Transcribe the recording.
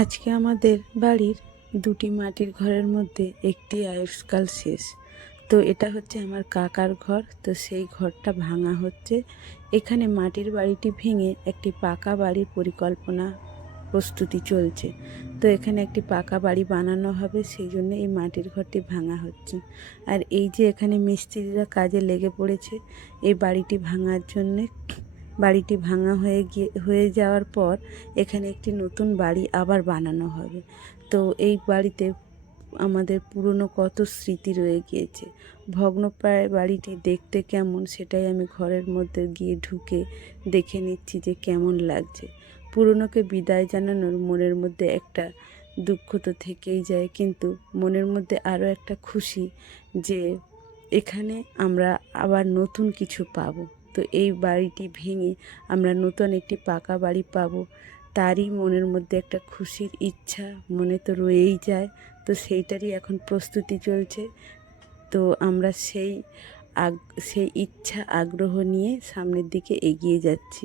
আজকে আমাদের বাড়ির দুটি মাটির ঘরের মধ্যে একটি আয়ুষ্কাল শেষ। তো এটা হচ্ছে আমার কাকার ঘর। তো সেই ঘরটা ভাঙা হচ্ছে। এখানে মাটির বাড়িটি ভেঙে একটি পাকা বাড়ির পরিকল্পনা প্রস্তুতি চলছে। তো এখানে একটি পাকা বাড়ি বানানো হবে, সেই জন্য এই মাটির ঘরটি ভাঙা হচ্ছে। আর এই যে এখানে মিস্ত্রিরা কাজে লেগে পড়েছে এই বাড়িটি ভাঙার জন্যে। বাড়িটি ভাঙা হয়ে যাওয়ার পর এখানে একটি নতুন বাড়ি আবার বানানো হবে। তো এই বাড়িতে আমাদের পুরনো কত স্মৃতি রয়ে গিয়েছে। ভগ্নপ্রায় বাড়িটি দেখতে কেমন সেটাই আমি ঘরের মধ্যে গিয়ে ঢুকে দেখে নিচ্ছি যে কেমন লাগছে। পুরনোকে বিদায় জানানোর মনের মধ্যে একটা দুঃখ তো থেকেই যায়, কিন্তু মনের মধ্যে আরও একটা খুশি যে এখানে আমরা আবার নতুন কিছু পাবো। তো এই বাড়িটি ভেঙে আমরা নতুন একটি পাকা বাড়ি পাবো, তারই মনের মধ্যে একটা খুশির ইচ্ছা মনে তো রয়েই যায়। তো সেইটারই এখন প্রস্তুতি চলছে। তো আমরা সেই ইচ্ছা আগ্রহ নিয়ে সামনের দিকে এগিয়ে যাচ্ছি।